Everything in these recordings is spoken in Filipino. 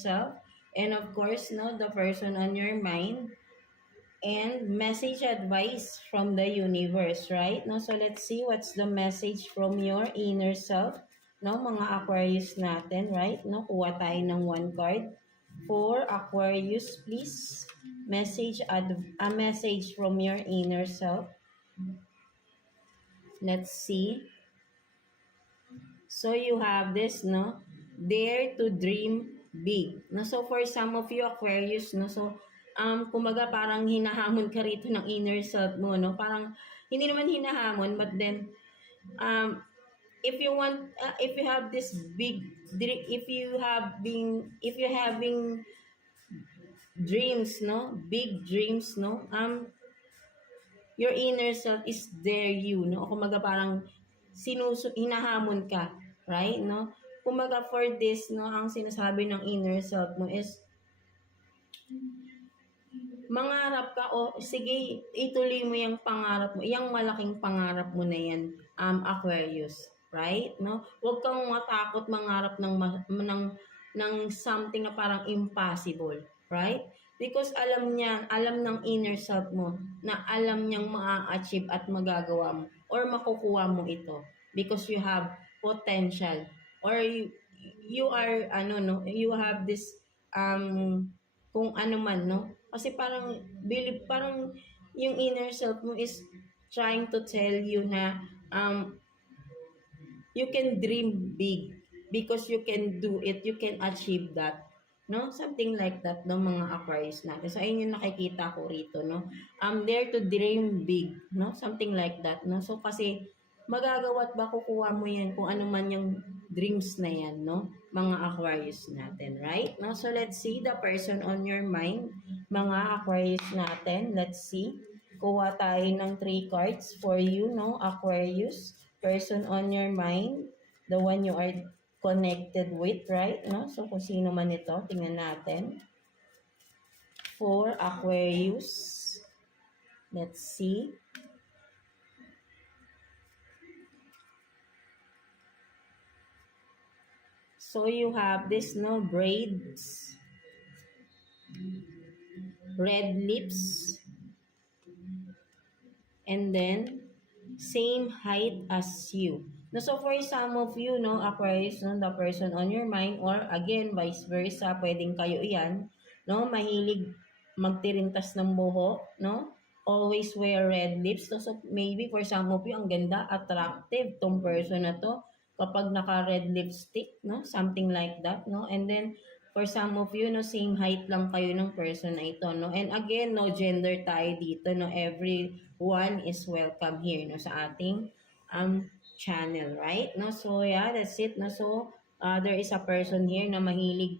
self, and of course, no, the person on your mind, and message advice from the universe, right? No, so let's see what's the message from your inner self, no, mga Aquarius natin, right? No, kuha tayo ng one card. For Aquarius, please, a message from your inner self. Let's see. So you have this, no? Dare to dream big. No, so for some of you Aquarius, no, so kumaga parang hinahamon ka rito ng inner self mo, no? Parang hindi naman hinahamon, but then if you want, if you have this big if you having dreams, no, big dreams, no, your inner self is there you, no? Kumaga parang hinahamon ka, right? No? Kumaga for this, no, ang sinasabi ng inner self mo is mangarap ka o sige, ituloy mo yung pangarap mo, yung malaking pangarap mo na yan, Aquarius, right? No? Huwag kang matakot mangarap ng something na parang impossible, right? Because alam ng inner self mo na alam niyang ma-achieve at magagawa mo or makukuha mo ito because you have potential or you are you have this kung ano man, no? Kasi parang yung inner self mo is trying to tell you na you can dream big because you can do it, you can achieve that. No? Something like that, no, mga Aquarius natin. So, ayun yung nakikita ko rito, no? Dare to dream big, no? Something like that, no? So, kasi magagawa at kukuha mo yan kung ano man yung dreams na yan, no? Mga Aquarius natin, right? No? So, let's see the person on your mind, mga Aquarius natin. Let's see. Kuha tayo ng 3 cards for you, no? Aquarius, person on your mind, the one you are connected with, right? No? So, kung sino man ito, tingnan natin. For Aquarius, let's see. So, you have this, no, braids, red lips, and then, same height as you. No, so for some of you, no, Aquarius, no, the person on your mind, or again, vice versa, pwedeng kayo iyan, no, mahilig magtirintas ng buhok, no, always wear red lips. So maybe for some of you, ang ganda, attractive tong person na to kapag naka-red lipstick, no, something like that, no, and then for some of you, no, same height lang kayo ng person na ito, no, and again, no gender tayo dito, no, everyone is welcome here, no, sa ating channel, right? No, so yeah, that's it. No, so there is a person here na mahilig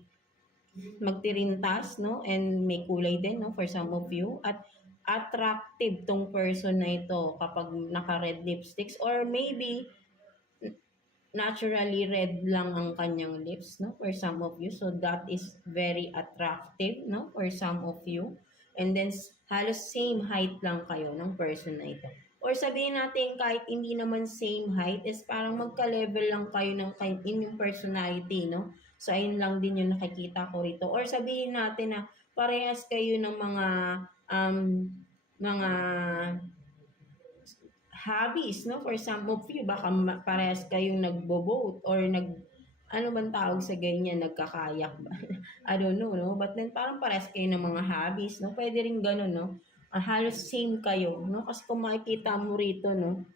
magtirintas, no, and may kulay din, no, for some of you, at attractive tong person na ito kapag naka-red lipsticks, or maybe naturally red lang ang kanyang lips, no, for some of you. So that is very attractive, no, for some of you. And then halos same height lang kayo ng person na ito. Or sabihin natin kahit hindi naman same height, is parang magka-level lang kayo ng inyong personality, no? So ayun lang din yung nakikita ko rito. Or sabihin natin na parehas kayo ng mga hobbies, no? For some of you, baka parehas kayong nagbo-boat or ano bang tawag sa ganyan, nagkakayak ba? I don't know, no? But then parang parehas kayo ng mga hobbies, no? Pwede rin ganun, no? Halos same kayo, no? Kasi kung makikita mo rito, no?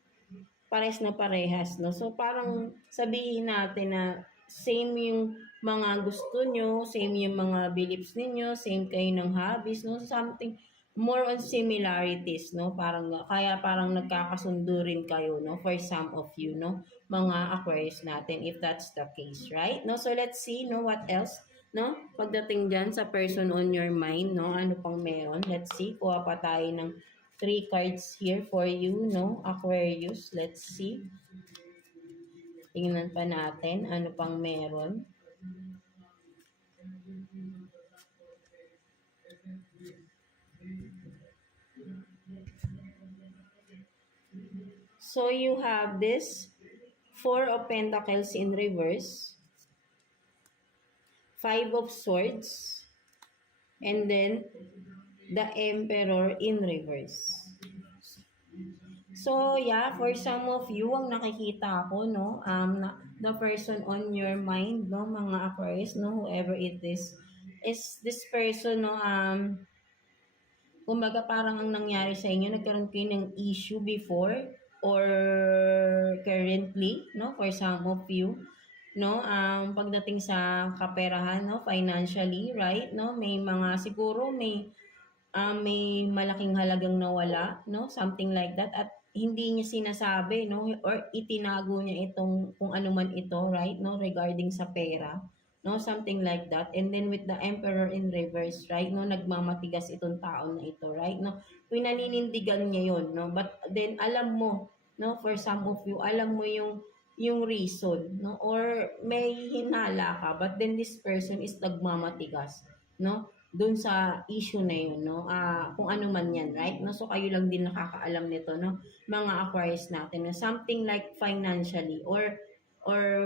Parehas, no? So parang sabihin natin na same yung mga gusto nyo, same yung mga beliefs ninyo, same kayo ng hobbies, no? Something more on similarities, no? Kaya parang nagkakasundo rin kayo, no? For some of you, no? Mga Aquarius natin, if that's the case, right? No? So let's see, no? What else, no? Pagdating dyan sa person on your mind, no? Ano pang meron? Let's see, kuha pa tayo ng 3 cards here for you, no? Aquarius, let's see. Tingnan pa natin, ano pang meron. So you have this 4 of Pentacles in reverse, Five of Swords, and then the Emperor in reverse. So, yeah, for some of you, ang nakikita ko, no, the person on your mind, no, mga Aquarius, no, whoever it is this person, no, kumbaga parang ang nangyari sa inyo, nagkaroon kayo ng issue before or currently, no, for some of you, no, pagdating sa kaperahan, no, financially, right, no, may mga, siguro may malaking halagang nawala, no? Something like that. At hindi niya sinasabi, no? Or itinago niya itong kung ano man ito, right? No? Regarding sa pera. No? Something like that. And then with the Emperor in reverse, right? No? Nagmamatigas itong tao na ito, right? No? Pinaninindigan niya yon, no? But then alam mo, no? For some of you, alam mo yung reason, no? Or may hinala ka, but then this person is nagmamatigas, no? Dun sa issue na yun, no? Kung ano man yan, right? No? So, kayo lang din nakakaalam nito, no? Mga Aquarius natin, no? Something like financially or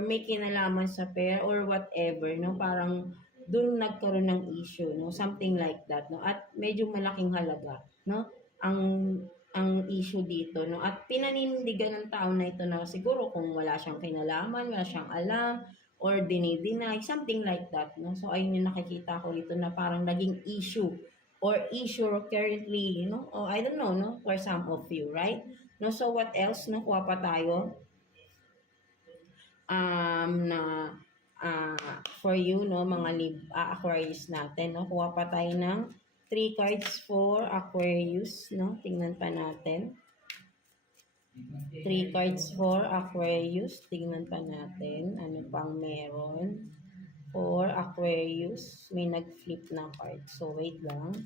may kinalaman sa pera or whatever, no? Parang dun nagkaroon ng issue, no? Something like that, no? At medyo malaking halaga, no? Ang ang issue dito, no? At pinaninindigan ng tao na ito na siguro kung wala siyang kinalaman, wala siyang alam, or dinideny, something like that, no? So, ayun yung nakikita ko dito na parang naging issue or issue currently, you know, or I don't know, no? For some of you, right? No, so what else, no? Kuha pa tayo na for you, no, mga Aquarius natin, no? Kuha pa tayo ng 3 cards for Aquarius, no? Tingnan pa natin. 3 cards for Aquarius. Tingnan pa natin. Ano pang meron? For Aquarius. May nag-flip na card. So, wait lang.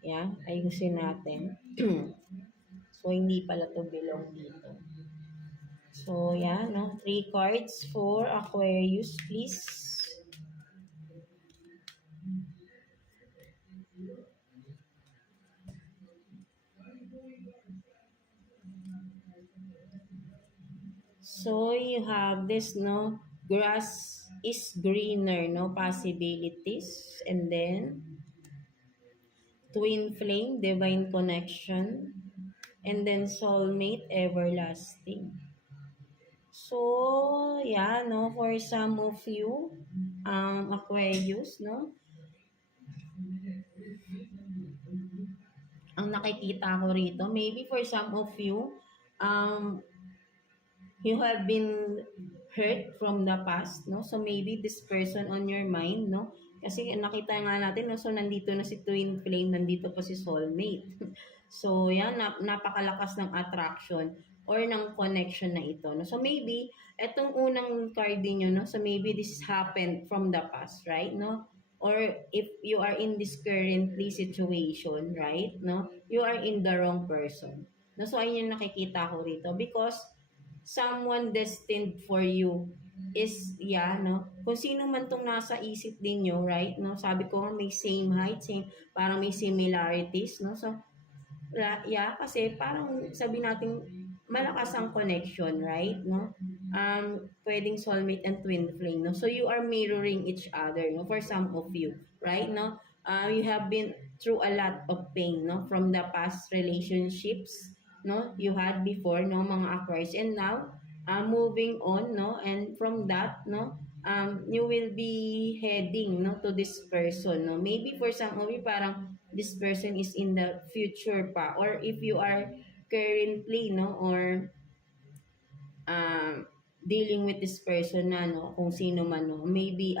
Yan. Ayusin natin. So, hindi pala to belong dito. So, yan. No? 3 cards for Aquarius, please. So, you have this, no? Grass is greener, no? Possibilities. And then, twin flame, divine connection. And then, soulmate, everlasting. So, yeah, no? For some of you, Aquarius, no? Ang nakikita ko rito, maybe for some of you, you have been hurt from the past, no? So maybe this person on your mind, no? Kasi nakita nga natin, no? So nandito na si twin flame, nandito pa si soulmate. So yan, napakalakas ng attraction or ng connection na ito, no? So maybe etong unang card niyo, no? So maybe this happened from the past, right? No? Or if you are in this currently situation, right? No? You are in the wrong person. No? So ayun yung nakikita ko rito because someone destined for you is, yeah, no? Kung sino man tong nasa isip ninyo, right, no? Sabi ko, may same height, same, parang may similarities, no? So, yeah, kasi parang sabi natin, malakas ang connection, right, no? Pwedeng soulmate and twin flame, no? So, you are mirroring each other, no? For some of you, right, no? You have been through a lot of pain, no? From the past relationships, no, you had before, no, mga Aquarius, and now moving on, no, and from that, no, you will be heading, no, to this person, no, maybe for some of you parang this person is in the future pa, or if you are currently, no, or dealing with this person na, no, kung sino man, no, maybe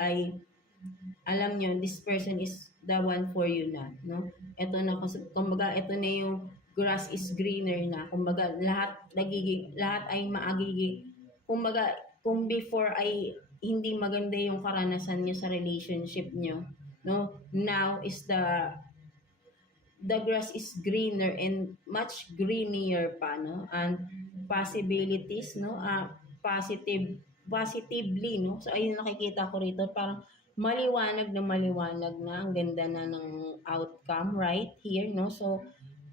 alam nyo, this person is the one for you na, no? Ito na, kumbaga, ito na yung grass is greener na. Kumbaga, lahat ay maagiging, kumbaga, kung before ay hindi maganda yung karanasan niyo sa relationship niyo, no? Now is the grass is greener and much greenier pa, no? And possibilities, no? Positively, no? So, ayun nakikita ko rito, parang maliwanag na ang ganda na ng outcome right here, no? So,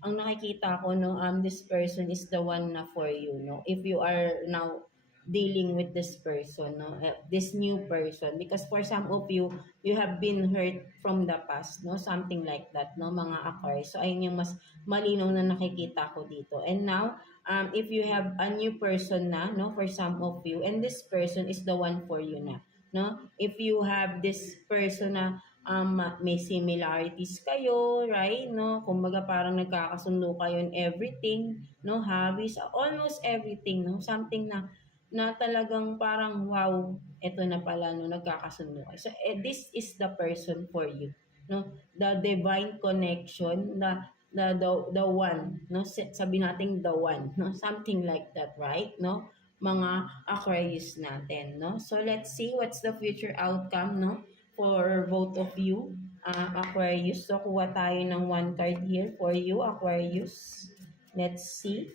ang nakikita ko, no, this person is the one na for you, no? If you are now dealing with this person, no, this new person, because for some of you, you have been hurt from the past, no, something like that, no, mga Aquarius. So ayun yung mas malinaw na nakikita ko dito. And now, if you have a new person na, no, for some of you, and this person is the one for you na, no, if you have this person na may similarities kayo, right, no, kumbaga parang nagkakasundo kayo in everything, no, hobbies, almost everything, no, something na talagang parang wow, eto na pala, no, nagkakasundo kayo. So this is the person for you, no, the divine connection, the one, no, sabi natin the one, no, something like that, right, no, mga Aquarius natin, no. So let's see what's the future outcome, no, for both of you, Aquarius. So kuha tayo ng one card here for you, Aquarius. Let's see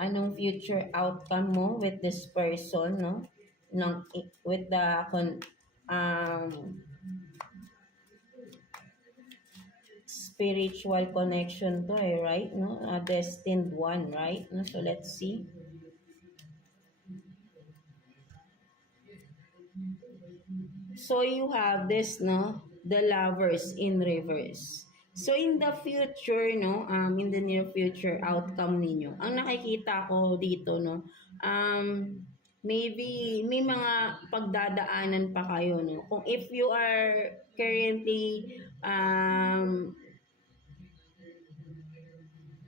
anong future outcome mo with this person, no, ng with the um spiritual connection to, right, no, a destined one, right, no. So let's see. So you have this, no, the lovers in reverse. So in the future, no, in the near future outcome ninyo, ang nakikita ko dito, no, maybe may mga pagdadaanan pa kayo, no. Kung if you are currently,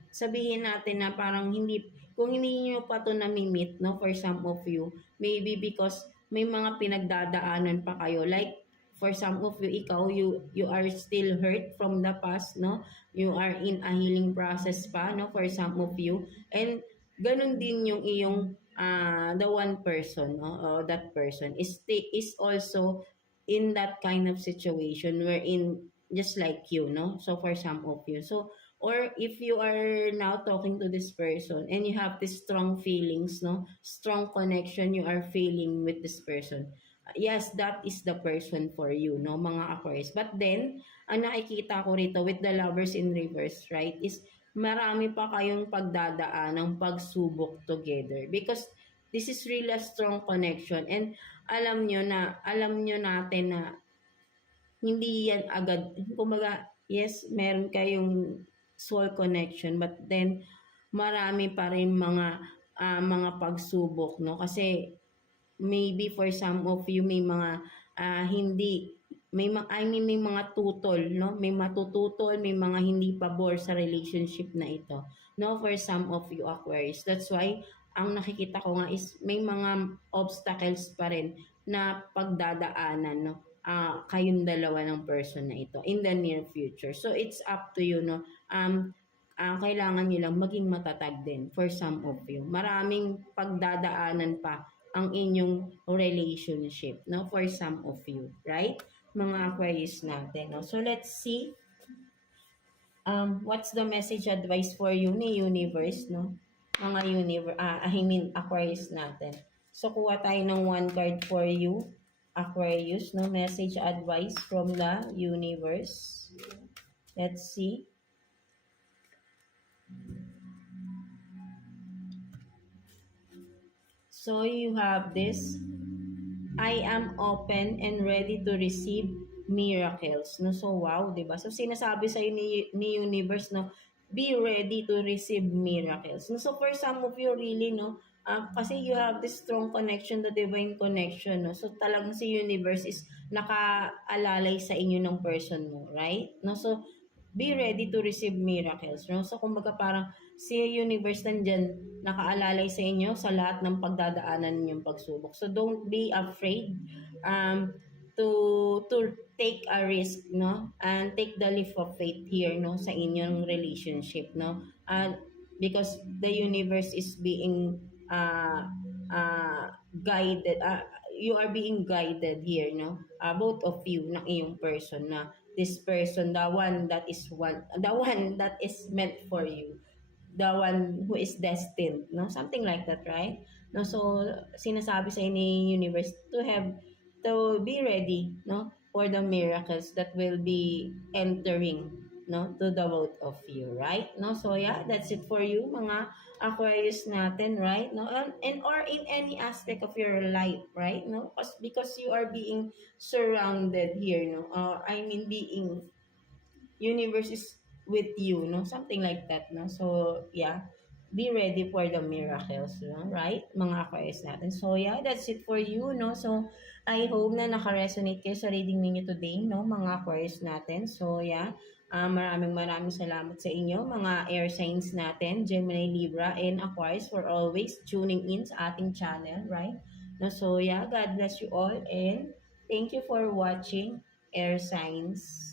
sabihin natin na parang hindi, kung hindi nyo pa to nami-meet, no, for some of you, maybe because may mga pinagdadaanan pa kayo, like for some of you, ikaw, you are still hurt from the past, no, you are in a healing process pa, no, for some of you, and ganun din yung iyong the one person, no, that person is also in that kind of situation wherein just like you, no, so for some of you, so or if you are now talking to this person and you have this strong feelings, no, strong connection you are feeling with this person, yes, that is the person for you, no, mga Aquarius. But then ang nakikita ko rito with the lovers in reverse, right, is marami pa kayong pagdadaan ng pagsubok together, because this is really a strong connection, and alam nyo natin na hindi yan agad, kumbaga, yes, meron kayong soul connection, but then marami pa rin mga pagsubok, no, kasi maybe for some of you may mga hindi may mga, I mean, may mga tutol, no, may matututol, may mga hindi pabor sa relationship na ito, no, for some of you Aquarius. That's why ang nakikita ko nga is may mga obstacles pa rin na pagdadaanan, no, kayong dalawa ng person na ito in the near future. So it's up to you, no, kailangan nyo lang maging matatag din for some of you. Maraming pagdadaanan pa ang inyong relationship, no, for some of you, right, mga Aquarius natin, no. So let's see what's the message advice for you ni universe, no, mga Aquarius natin. So kuha tayo ng one card for you, Aquarius, no, message advice from the universe. Let's see. So you have this, I am open and ready to receive miracles, no. So wow, 'di ba? So sinasabi sa ni universe, no, be ready to receive miracles, no. So for some of you really, no, kasi you have this strong connection, the divine connection, no. So talagang si universe is nakaalalay sa inyo ng person mo, right, no. So be ready to receive miracles, no. So kumbaga parang si universe nandyan, nakaalalay sa inyo sa lahat ng pagdadaanan ninyong pagsubok. So don't be afraid to take a risk, no, and take the leap of faith here, no, sa inyong relationship, no, because the universe is being guided, you are being guided here, no, both of you, ng iyong person, na this person, the one that is meant for you, the one who is destined, no, something like that, right, no. So sinasabi sa ni universe to be ready, no, for the miracles that will be entering no, to the both of you, right? No, so yeah, that's it for you, mga Aquarius natin, right? No, and or in any aspect of your life, right? No, because you are being surrounded here, no, I mean, being universe is with you, no, something like that, no. So yeah, be ready for the miracles, no? Right, mga Aquarius natin. So yeah, that's it for you, no. So I hope na naka-resonate kayo sa reading ninyo today, no, mga Aquarius natin. So yeah, maraming salamat sa inyo, mga air signs natin, Gemini, Libra, and Aquarius, for always tuning in sa ating channel, right? No, so yeah, God bless you all, and thank you for watching Air Signs.